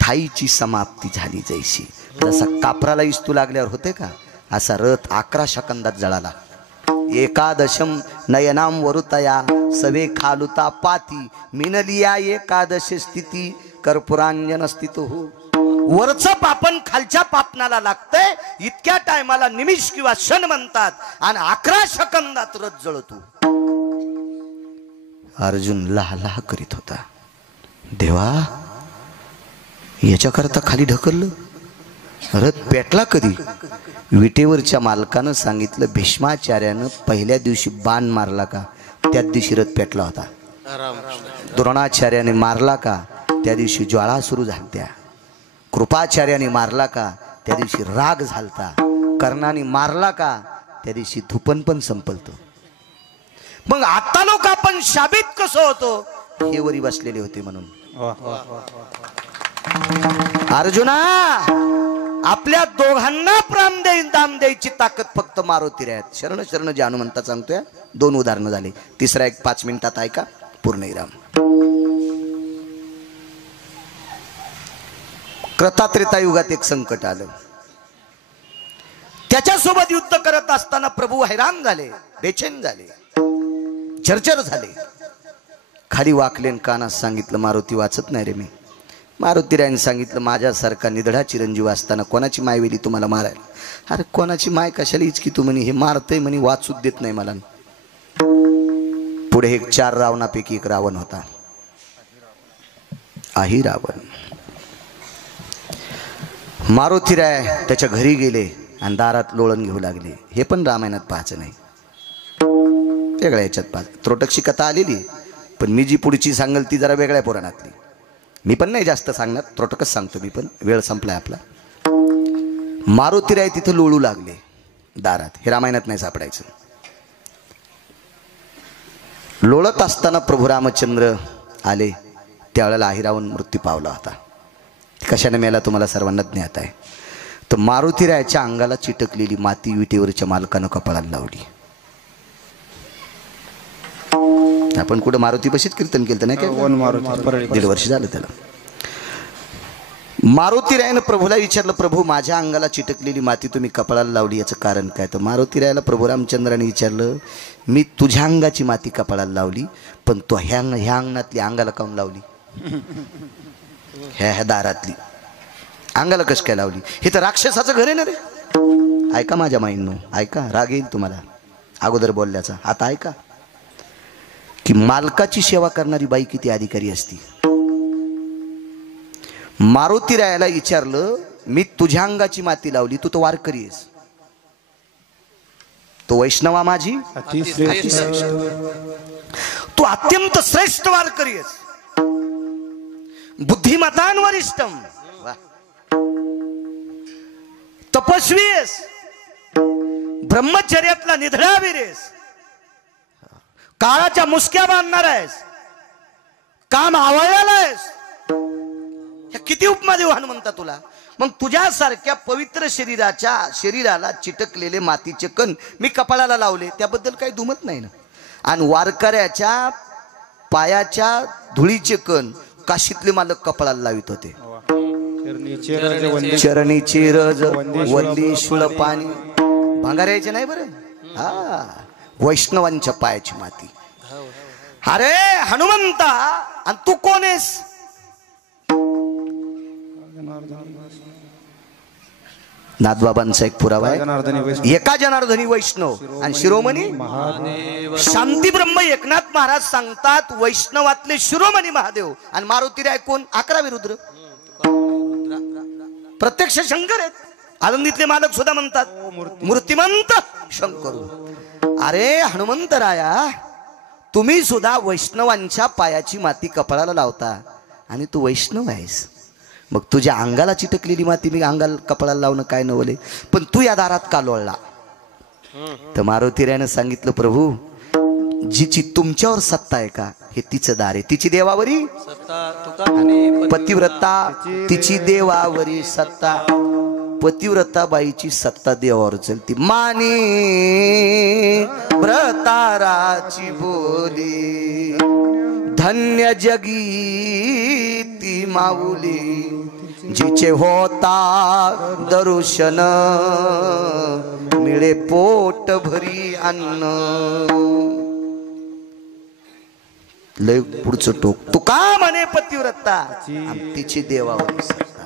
ठाईची समाप्ती झाली. जैशी जसा कापराला इस्तू लागल्यावर होते का, असा रथ 11 सेकंदात जळाला. एकादशम नयनाम वरुतया सवे खालुता पाती मिनलिया एकादश स्थिती कर्पुरांजन स्थित हो. वरचं पापण खालच्या पापनाला लागतंय. इतक्या टायमाला निमिष किंवा क्षण म्हणतात आणि 11 सेकंदात रथ जळतो. अर्जुन लहा करीत होता, देवा याच्याकरता खाली ढकललं. रथ पेटला कधी? विटेवरच्या मालकानं सांगितलं भीष्माचार्यानं पहिल्या दिवशी बाण मारला का त्याच दिवशी रथ पेटला होता. द्रोणाचार्याने मारला का त्या दिवशी ज्वाळा सुरू झालत्या. कृपाचार्याने मारला का त्या दिवशी राग झालता. कर्णाने मारला का त्या दिवशी धुपन पण संपलतो. मग आता लोक आपण शाबित कसं होतो? हे वरी बसलेले होते म्हणून. अर्जुना आपल्या दोघांना दाम द्यायची ताकद फक्त मारुती आहेत. शरण शरण जे हनुमंता सांगतोय. 2 उदाहरणं झाली. तिसरा एक 5 मिनिटात ऐका पूर्णविराम. कृतात्रेता युगात एक संकट आलं. त्याच्यासोबत युद्ध करत असताना प्रभू हैराण झाले, बेचैन झाले, जर्जर झाले. खाली वाकलेन कानात सांगितलं, मारुती वाचत नाही रे मी. मारुतीरायने सांगितलं, माझ्यासारखा निधडा चिरंजीव असताना कोणाची माय वेली तुम्हाला मारायला? अरे कोणाची माय कशाला इचकी तू म्हणे, हे मारतय म्हणे, वाचूच देत नाही मला. पुढे एक 4 रावणापैकी एक रावण होता, आही रावण. मारुतीराय त्याच्या घरी गेले आणि दारात लोळण घेऊ लागले. हे पण रामायणात पाहायचं नाही, वेगळ्या याच्यात पाहायचं. त्रोटकशी कथा आलेली, पण मी जी पुढची सांगेल ती जरा वेगळ्या पुराणातली. मी पण नाही जास्त सांगणार, त्रोटकच सांगतो मी, पण वेळ संपलाय आपला. मारुतीराय तिथं लोळू लागले दारात. हे रामायणात नाही सापडायचं. लोळत असताना प्रभू रामचंद्र आले. त्यावेळेला आहिरावून मृत्यू पावला होता. कशाने मेला तुम्हाला सर्वांना ज्ञात आहे. तर मारुतीरायाच्या अंगाला चिटकलेली माती विटेवरच्या मालकानं कपाळाला लावली. आपण कुठं मारुती बशीच कीर्तन केलं नाही काय? 1.5 वर्ष झालं त्याला. मारुतीरायानं प्रभूला विचारलं, प्रभू माझ्या अंगाला चिटकलेली माती तुम्ही कपाळाला लावली, याचं कारण काय? तर मारुतीरायाला प्रभू रामचंद्राने विचारलं, मी तुझ्या अंगाची माती कपाळाला लावली, पण तो ह्या अंगणातली अंगाला काऊन लावली? ह्या दारातली अंगाला कश काय लावली? हे तर राक्षसाचं घर आहे ना रे. ऐका माझ्या माईंनो, ऐका, राग येईल तुम्हाला अगोदर बोलल्याचा. आता ऐका की मालकाची सेवा करणारी बाई किती अधिकारी असती. मारुतीरायाला विचारलं, मी तुझ्या अंगाची माती लावली, तू तो वारकरी आहेस, तो वैष्णवा माझी तू अत्यंत श्रेष्ठ वारकरी आहेस, बुद्धिमतान वरिष्ठम, तपस्वी आहेस, ब्रह्मचर्यातला निधडावीर आहेस, काळाच्या मुसक्या बांधणार आहेस, काम आवळलेला आहेस. किती उपमा देऊ हनुमंता तुला. मग तुझ्यासारख्या पवित्र शरीराला चिटकलेले मातीचे कण मी कपाळाला लावले, त्याबद्दल काही दुमत नाही ना. आणि वारकऱ्याच्या पायाच्या धुळीचे कण काशीतले मालक कपाळाला लावित होते. चरणी चिरज वल्ली शुळ पाणी, भांगार यायचे नाही बरं. हा, वैष्णवांच्या पायाची माती. अरे हनुमंता, आणि तू कोण आहेस? नाथबाबांचा एक पुरावा आहे, एका जनार्दनी वैष्णव आणि शिरोमणी शांती ब्रह्म एकनाथ महाराज सांगतात, वैष्णवातले शिरोमणी महादेव आणि मारुतीराय कोण? 11 रुद्र. प्रत्यक्ष शंकर आहेत. आळंदीतले मालक सुद्धा म्हणतात मूर्तिमंत शंकरू. अरे हनुमंतराया, तुम्ही सुद्धा वैष्णवांच्या पायाची माती कपाळाला लावता आणि तू वैष्णव आहेस. मग तुझ्या अंगाला चिटकलेली माती मी अंगाला कपाळाला लावणं काय नवले, पण तू या दारात का लोळला? तर मारुतीरायानं सांगितलं, प्रभू जिची तुमच्यावर सत्ता आहे का, हे तिचं दार आहे. तिची देवावरी पतिव्रता, तिची देवावरी सत्ता. पतिव्रता बाईची सत्ता देवावर चलती. मानी व्रताराची बोली, धन्य जगी ती माऊली, जिचे होता दर्शन मिळे पोट भरी अन्न. लय पुढचं टोक. तू का म्हणे पतिव्रता, तिची देवावरी सत्ता.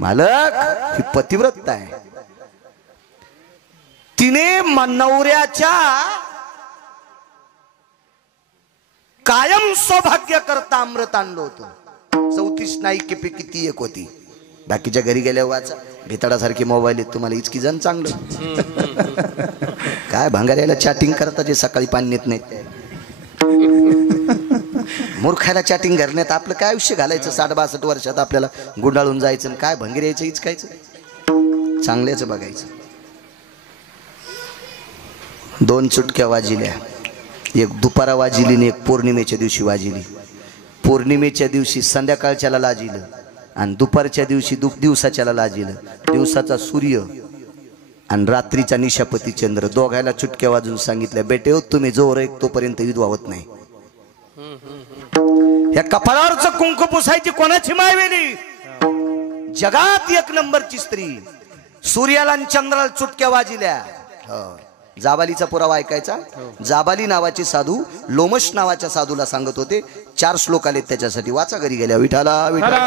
मालक ही पतिव्रता आहे. तिने नवऱ्याच्या कायम सौभाग्य करता अमृत आणलं होतं. 34 नायिकेपैकी ती एक होती. बाकीच्या घरी गेल्या वाचा भेताडासारखे मोबाईल आहेत तुम्हाला, इचकी जण चांगलं. काय भांगाऱ्याला चॅटिंग करता जे सकाळी पाणी नेत नाहीत. मूर्खायला चॅटिंग करण्यात आपलं काय आयुष्य घालायचं? 60-62 वर्षात आपल्याला गुंडाळून जायचं, काय भंगिरायचं इचकायचं? चांगल्याच बघायचं. 2 चुटक्या वाजिल्या, एक दुपारा वाजिली आणि एक पौर्णिमेच्या दिवशी वाजिली. पौर्णिमेच्या दिवशी संध्याकाळच्याला लाजिलं आणि दुपारच्या दिवशी दिवसाच्याला लाजिलं. दिवसाचा सूर्य आणि रात्रीचा निशापती चंद्र, दोघायला चुटक्या वाजून सांगितल्या, बेटे हो तुम्ही जोर एक तोपर्यंत युद्ध व्हावत नाही. या कपाळावरचं कुंकू पुसायची कोणाची मायवेली? जगात 1 नंबरची स्त्री सूर्याला आणि चंद्राला चुटक्या वाजिल्या. जाबालीचा पुरावा ऐकायचा. जाबाली नावाचे साधू लोमश नावाच्या साधूला सांगत होते. 4 श्लोक आले त्याच्यासाठी, वाचा घरी गेल्या. विठाला विठाला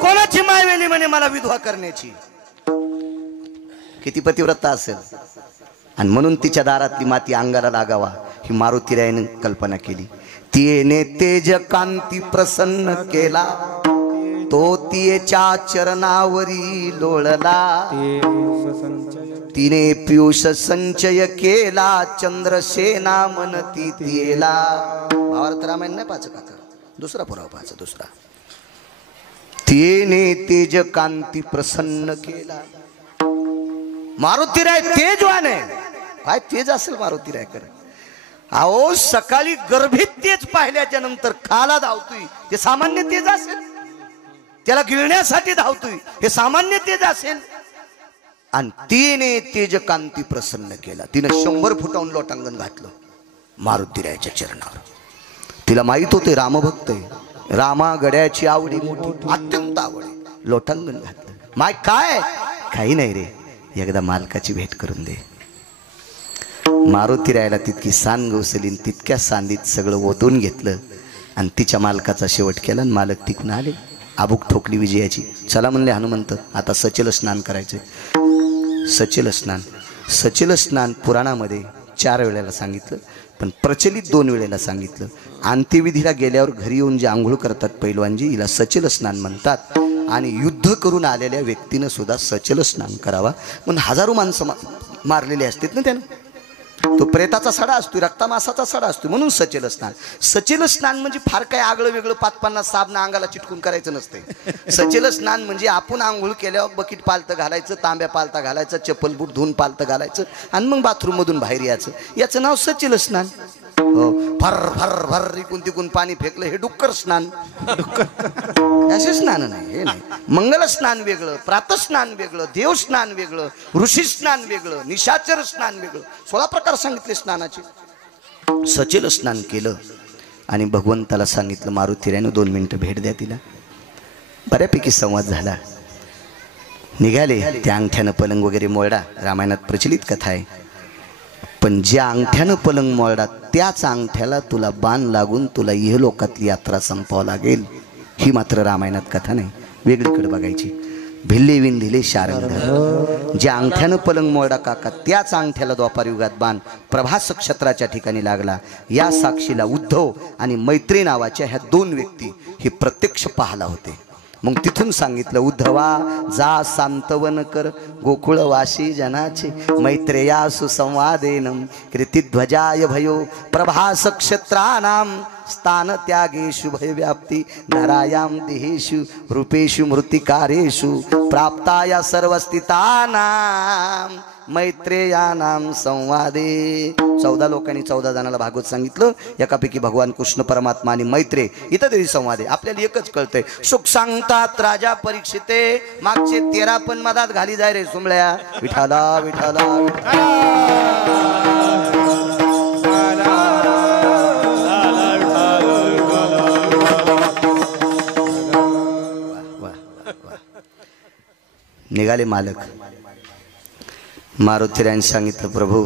कोणाची मायवेली म्हणे मला विधवा करण्याची. किती पतिव्रता असेल. आणि म्हणून तिच्या दारातली माती अंगाला लागावा ही मारुतीरायाने कल्पना केली. तिने तेज कांती प्रसन्न केला, तो तिच्या चरणावरी लोळला. तिने पियुष संचय केला, चंद्रसेना मनती तिला. भावार्थ रामायण नाही पाच काका, दुसरा पुरावा पाच. दुसरा, तिने तेज कांती प्रसन्न केला. मारुतीराय तेजवान आहे. काय तेज असेल मारुतीराय कर. अहो सकाळी गर्भीत तेज पाहिल्याच्या नंतर खाला धावतोय, ते सामान्य तेज असेल. त्याला गिळण्यासाठी धावतोय, हे सामान्य तेज असेल. आणि तिने तेज कांती प्रसन्न केला. तिने 100 फुटाहून लोटांगण घातलं मारुतीरायाच्या चरणावर. तिला माहित होते रामभक्त आहे, रामा गड्याची आवडी मोठी, अत्यंत आवड आहे. लोटांगण घातलं. माय काय काही नाही रे, एकदा मालकाची भेट करून दे. मारुतीरायाला तितकी सान गवसली, तितक्या सांदीत सगळं ओतून घेतलं आणि तिच्या मालकाचा शेवट केला. आणि मालक तिकून आले. आबूक ठोकली विजयाची. चला म्हणले हनुमंत, आता सचल स्नान करायचे. सचल स्नान, सचल स्नान पुराणामध्ये 4 वेळेला सांगितलं, पण प्रचलित 2 वेळेला सांगितलं. अंत्यविधीला गेल्यावर घरी येऊन जे आंघोळ करतात पैलवानजी, हिला सचल स्नान म्हणतात. आणि युद्ध करून आलेल्या व्यक्तीनं सुद्धा सचल स्नान करावा. म्हणून हजारो माणसं मारलेली असतात ना त्यानं. तो प्रेताचा सडा असतो, रक्तामासाचा सडा असतो, म्हणून सचेल स्नान. सचेल स्नान म्हणजे फार काय आगळं वेगळं 5-50 साबणा अंगाला चिटकून करायचं नसते. सचेल स्नान म्हणजे आपण आंघोळ केल्यावर बकीट पालतं घालायचं, तांब्या पालता घालायचं, चप्पल बूट धुवून पालतं घालायचं आणि मग बाथरूम मधून बाहेर यायचं. याचं नाव सचेल स्नान. हो, भर भर भर इकून तिकून पाणी फेकलं हे डुक्कर स्नान. असे स्नान नाही, हे नाही. मंगल स्नान वेगळं, प्रातः स्नान वेगळं, देव स्नान वेगळं, ऋषी स्नान वेगळं, निशाचर स्नान वेगळं. 16 प्रकार सांगितले स्नानाचे. सचेल स्नान केलं आणि भगवंताला सांगितलं, मारुतीरायानं 2 मिनिटं भेट द्या तिला. बऱ्यापैकी संवाद झाला. निघाले. त्या अंगठ्यानं पलंग वगैरे मोडा, रामायणात प्रचलित कथा आहे. पण ज्या अंगठ्यानं पलंग मोडा त्याच अंगठ्याला तुला बाण लागून तुला इहलोकातली यात्रा संपवावं लागेल. ही मात्र रामायणात कथा नाही, वेगळीकडे बघायची. भिल्ले विंधिले शारंग. ज्या अंगठ्यानं पलंग मोडा काका त्याच अंगठ्याला द्वापारयुगात बाण प्रभास क्षेत्राच्या ठिकाणी लागला. या साक्षीला उद्धव आणि मैत्री नावाच्या ह्या 2 व्यक्ती हे प्रत्यक्ष पाहायला होते. मग तिथून सांगितलं, उद्धवा जा सांत्वन कर गोकुळवासी जनाचे, मैत्रेया सुसंवादेनम कृतिध्वजाय भयो प्रभास क्षेत्रानाम स्थान त्यागेषु भयव्याप्ती नरायाम देहेषु रूपेषु मृतिकारेषु प्राप्ताया सर्वस्थितानाम मैत्रेयानाम संवादे. 14 लोकांनी 14 जणांना भागवत सांगितलं. एकापैकी भगवान कृष्ण परमात्मा आणि मैत्रे इथं तरी संवाद आहे. आपल्याला एकच कळतंय, सुख सांगतात राजा परीक्षिते, मागचे 13 पण मधात घाली जाय रे सुमळ्या. विठाला विठाला निघाले मालक. मारुतीरायाने सांगितलं, प्रभू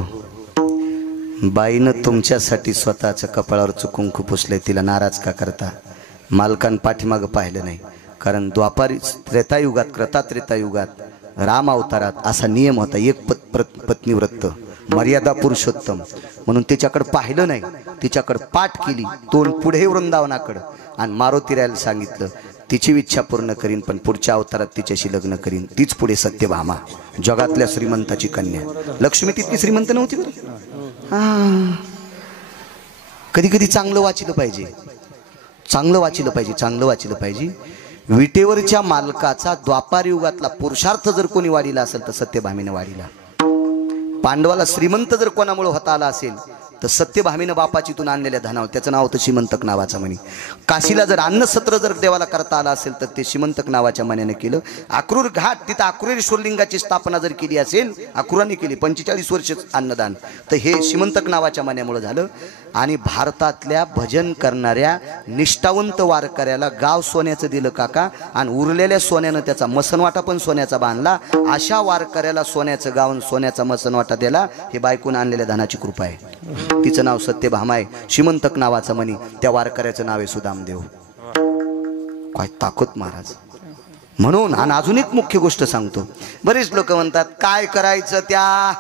बाईनं तुमच्यासाठी स्वतःच्या कपाळावरचं कुंकू पुसलंय, तिला नाराज का करता. मालकान पाठीमागं पाहिलं नाही, कारण द्वापारी त्रेतायुगात कृतात्रेतायुगात राम अवतारात असा नियम होता, एक पत्नीव्रत मर्यादा पुरुषोत्तम. म्हणून तिच्याकडे पाहिलं नाही, तिच्याकडे पाठ केली, तोंड पुढे वृंदावनाकडं. आणि मारुतीरायाला सांगितलं, तिची इच्छा पूर्ण करीन, पण पुढच्या अवतारात तिच्याशी लग्न करीन. तीच पुढे सत्यभामा, जगातल्या श्रीमंताची कन्या. लक्ष्मी तितकी श्रीमंत नव्हती बरं. कधी कधी चांगलं वाचिलं पाहिजे, चांगलं वाचिलं पाहिजे, चांगलं वाचिलं पाहिजे. विटेवरच्या मालकाचा द्वापार युगातला पुरुषार्थ जर कोणी वाढीला असेल तर सत्यभामेने वाढीला. पांडवाला श्रीमंत जर कोणामुळे होता आला असेल तर सत्यभामीनं बापाची तून आणलेल्या धनावर त्याचं नाव होतं शिमंतक नावाचं म्हणी. काशीला जर अन्नसत्र जर देवाला करता आलं असेल तर ते शिमंतक नावाच्या मण्याने केलं. अक्रूर घाट तिथं अक्रूरेश्वर लिंगाची स्थापना जर केली असेल, अक्रूरांनी केली 45 वर्ष अन्नदान, तर हे शिमंतक नावाच्या मण्यामुळे झालं. आणि भारतातल्या भजन करणाऱ्या निष्ठावंत वारकऱ्याला गाव सोन्याचं दिलं काका, आणि उरलेल्या सोन्यानं त्याचा मसनवाटा पण सोन्याचा बांधला. अशा वारकऱ्याला सोन्याचं गाव सोन्याचा मसनवाटा दिला. हे बायकून आणलेल्या धनाची कृपा आहे. तिचं नाव सत्यभामा आहे. शिमंतक नावाचं म्हणी, त्या वारकऱ्याचं नाव आहे सुदामदेव. काय ताकद महाराज. म्हणून आणि अजून एक मुख्य गोष्ट सांगतो. बरेच लोक म्हणतात काय करायचं, त्या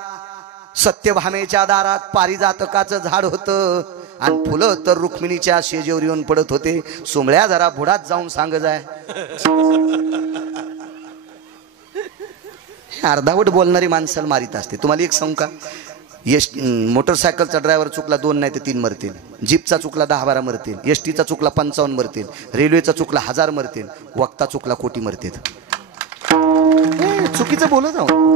सत्यभामेच्या दारात पारिजातकाचं झाड होतं आणि फुलं तर रुक्मिणीच्या शेजेवर येऊन पडत होते. सोमळ्या जरा बुडात जाऊन सांग जाय. अर्धावट बोलणारी माणसाला मारित असते. तुम्हाला एक सांगू का, मोटरसायकलचा ड्रायव्हर चुकला 2 नाही तर 3 मरतील. जीपचा चुकला 10-12 मरतील. एसटीचा चुकला 55 मरतील. रेल्वेचा चुकला 1000 मरतील. वक्ता चुकला कोटी मरतील. चुकीचं बोलत आहोत.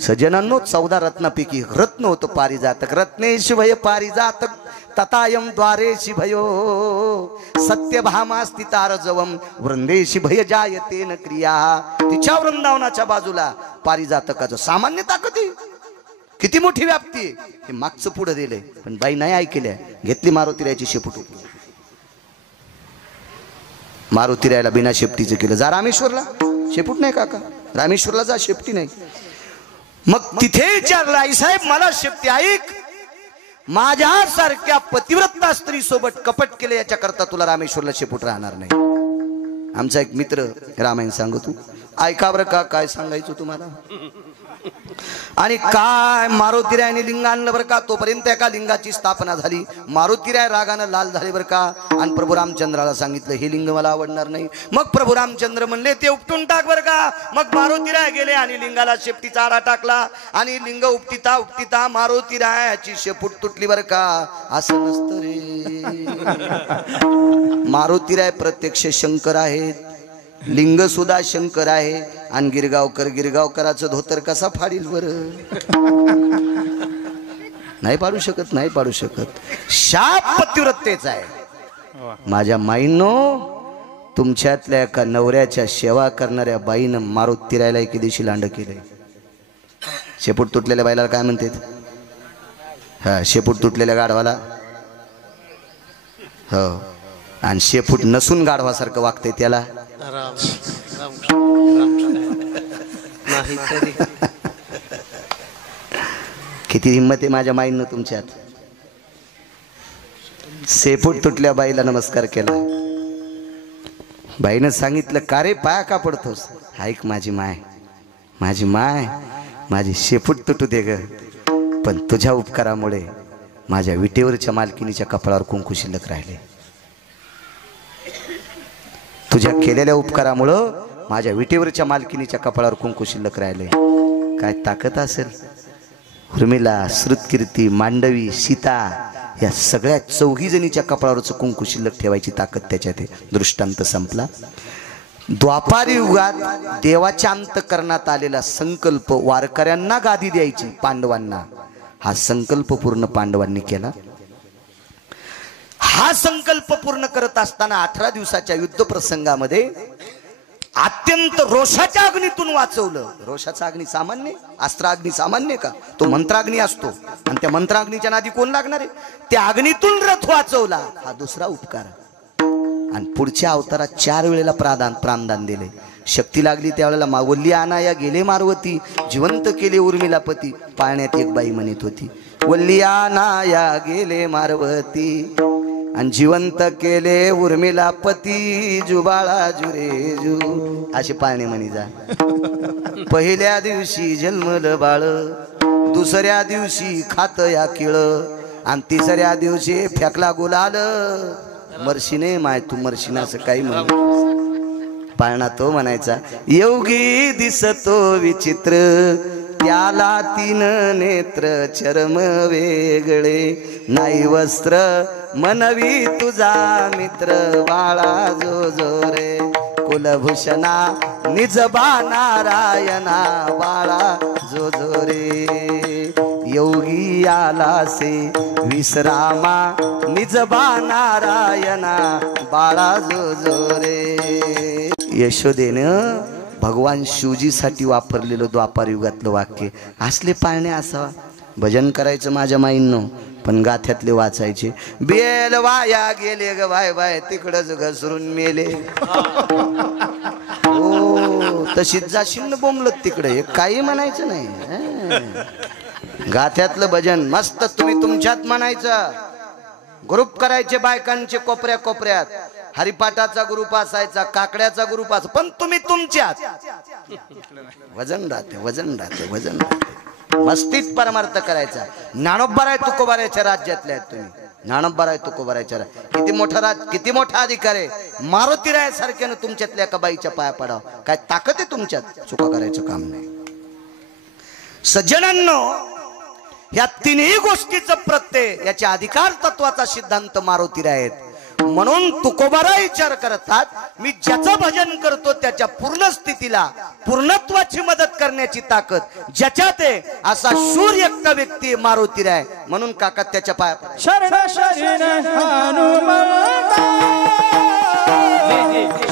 सजनांनो 14 रत्नापैकी रत्न होतं पारिजातक. रत्नेश भय पारिजातक ततायम द्वारेशी भयो सत्यभामा स्थितारजवम वृंदेशी भय जायते न क्रिया. तिच्या वृंदावनाच्या बाजूला पारिजातकाचं सामान्य ताकद आहे. किती मोठी व्याप्ती आहे. हे मागचं पुढे दिलंय, पण बाई नाही ऐकल्या. घेतली मारुतीरायाची शेपूट. मारुतीरायाला बिना शेपटीचं केलं. जा रामेश्वरला, शेपूट नाही काका. रामेश्वरला जा, शेपटी नाही. मग तिथे विचारलं, आई साहेब मला शेपटी ऐक, माझ्यासारख्या पतिव्रता स्त्री सोबत कपट केले याच्याकरता तुला रामेश्वरला शेपूट राहणार नाही. आमचा एक मित्र रामायण सांगतो, ऐका बरं का काय सांगायचं तुम्हाला. आणि काय मारुतीरायाने लिंग आणलं बरं का. तोपर्यंत एका लिंगाची स्थापना झाली. मारुतीराय रागानं लाल झाले बरं का, आणि प्रभू रामचंद्राला सांगितलं हे लिंग मला आवडणार नाही. मग प्रभू रामचंद्र म्हणले ते उपटून टाक बरं का. मग मारुतीराय गेले आणि लिंगाला शेपटीचा आरा टाकला, आणि लिंग उपटिता उपटिता मारुतीरायाची शेपूट तुटली बरं का. असं नसतं रे. मारुतीराय प्रत्यक्ष शंकर आहेत, लिंग सुद्धा शंकर आहे. आणि गिरगावकराचं धोतर कसा फाडील बरं. नाही पाडू शकत, नाही पाडू शकत. शाप पतिव्रतेचा आहे. माझ्या माईंनो, तुमच्यातल्या एका नवऱ्याच्या सेवा करणाऱ्या बाईनं मारुतीरायला एके दिवशी लांड केलंय. शेपूट तुटलेल्या बाईला काय म्हणतात? हा, शेपूट तुटलेल्या गाढवाला. हो, आणि शेपूट नसून गाढवासारखं वागतंय त्याला किती हिंमत आहे माझ्या माईंनो तुमच्यात. शेपूट तुटल्या बाईला नमस्कार केला. बाईनं सांगितलं का रे पाया का पडतोस. ऐक माझी माय, माझी माय, माझी शेपूट तुटू दे ग, पण तुझ्या उपकारामुळे माझ्या विटेवरच्या मालकिनीच्या कपाळावर कुंकू शिल्लक राहिले. तुझ्या केलेल्या उपकारामुळं माझ्या विटेवरच्या मालकिनीच्या कपाळावर कुंकू शिल्लक राहिले. काय ताकद असेल. उर्मिला, श्रुतकीर्ती, मांडवी, सीता या सगळ्या 4 जणीच्या कपाळावरचं कुंकू शिल्लक ठेवायची ताकद त्याच्यात आहे. दृष्टांत संपला. द्वापार युगात देवाच्या अंतःकरणात आलेला संकल्प वारकऱ्यांना गादी द्यायची पांडवांना, हा संकल्प पूर्ण पांडवांनी केला. हा संकल्प पूर्ण करत असताना 18 दिवसाच्या युद्ध प्रसंगामध्ये अत्यंत रोषाच्या अग्नीतून वाचवलं. रोषाचा अग्नी सामान्य, अस्त्राग्नी सामान्य का, तो मंत्राग्नी असतो. आणि त्या मंत्राग्नीच्या नादी कोण लागणार आहे. त्या अग्नीतून रथ वाचवला, हा दुसरा उपकार. आणि पुढच्या अवतारात 4 वेळेला प्राणदान दिले. शक्ती लागली त्यावेळेला वल्ली आनाया गेले मारवती, जिवंत केले उर्मिलापती. पाळण्यात एक बाई म्हणत होती, वल्ली आनाया गेले मारवती आणि जिवंत केले उर्मिलापती, जुबाळा जुरे जू. असे पाळणे म्हणी जा. पहिल्या दिवशी जन्मलं बाळ, दुसऱ्या दिवशी खात या किळ, आणि तिसऱ्या दिवशी फेकला गुलाल. मर्शीने माय तू मर्शीना असं काही म्हण. पाळणा तो म्हणायचा, योगी दिसतो विचित्र, त्याला 3 नेत्र, चर्म वेगळे, नाही वस्त्र, मनवी तुझा मित्र, बाळा जो जो रे, कुलभूषणा निजबा नारायणा, बाळा जो जो रे. योगी आलासे विश्रामा निजबा नारायणा बाळा जो जो रे. यशोदेनं भगवान शिवजीसाठी वापरलेलं द्वापार युगातलं वाक्य असले पाळणे असावा. भजन करायचं माझ्या माईंनो, पण गाथ्यातले वाचायचे. बेल वाया गेले ग बाय बाय तिकडच घसरून मेले. हो तशीच जाशील बोंबलत तिकडे, काही म्हणायचं नाही. गाथ्यातलं भजन मस्त तुम्ही तुमच्यात म्हणायचं. ग्रुप करायचे बायकांचे कोपऱ्या कोपऱ्यात. हरिपाठाचा ग्रुप असायचा, काकड्याचा ग्रुप असा, पण तुम्ही तुमच्यात. वजन राहते वजन राहते वजन राहते. मस्तीत परमार्थ करायचा. ज्ञानोबराय तुकोबारायच्या राज्यातले आहेत तुम्ही. ज्ञानोबराय तुकोबारायच्या किती मोठा अधिकार आहे. मारुतीराय सारख्यानं तुमच्यातल्या एका बाईच्या पाया पडाव. काय ताकद आहे तुमच्यात, चुका करायचं काम नाही. सज्जनांनो, या तिन्ही गोष्टीचं प्रत्यय याच्या अधिकार तत्वाचा सिद्धांत मारुतीराय आहेत. म्हणून तुकोबाराय विचार करतात, मी ज्याचं भजन करतो त्याच्या पूर्ण स्थितीला पूर्णत्वाची मदत करण्याची ताकद ज्याच्यात आहे असा शूर एकटा व्यक्ती मारुतीराय. म्हणून काका त्याच्या पाया शरण शरण हनुमंता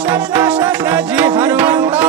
शरण शरण जी हनुमंता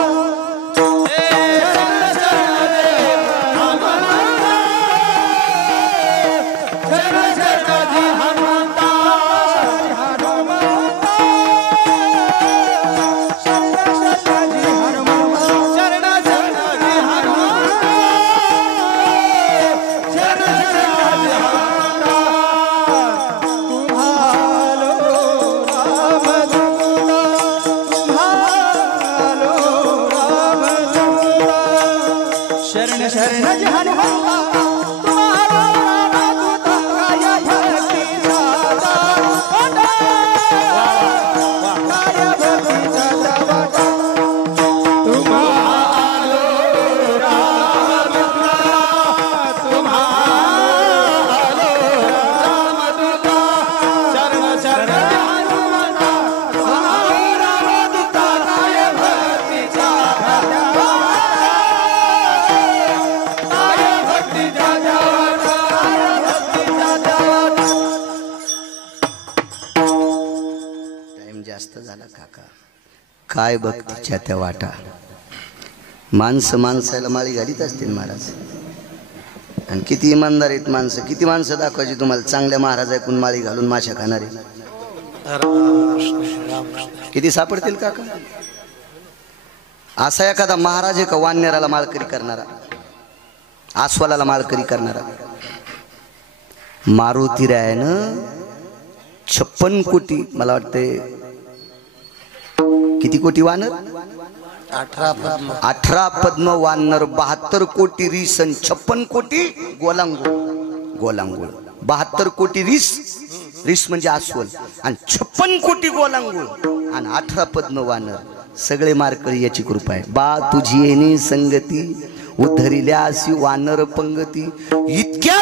काय भक्तीच्या त्या वाटा. माणसं माणसाला माळी घालीत असतील महाराज. आणि किती इमानदार आहेत माणसं. किती माणसं दाखवायची तुम्हाला चांगल्या महाराज ऐकून माळी घालून माशा खाणारे किती सापडतील काका. असा एखादा महाराज आहे का वानराला माळकरी करणारा, आस्वालाला माळकरी करणारा. मारुतीरायानं 56 कोटी, मला वाटते किती कोटी वानर, 18 पद्म वानर, 72 कोटी रीस, 56 कोटी गोलांगूळ. गोलांगूळ 72 कोटी रीस म्हणजे अस्वल, आणि 56 कोटी गोलांगूळ, आणि 18 पद्म वानर. सगळे मार्कळी याची कृपा आहे. बा तुझी येणी संगती उद्धरिल्यासी वानर पंगती. इतक्या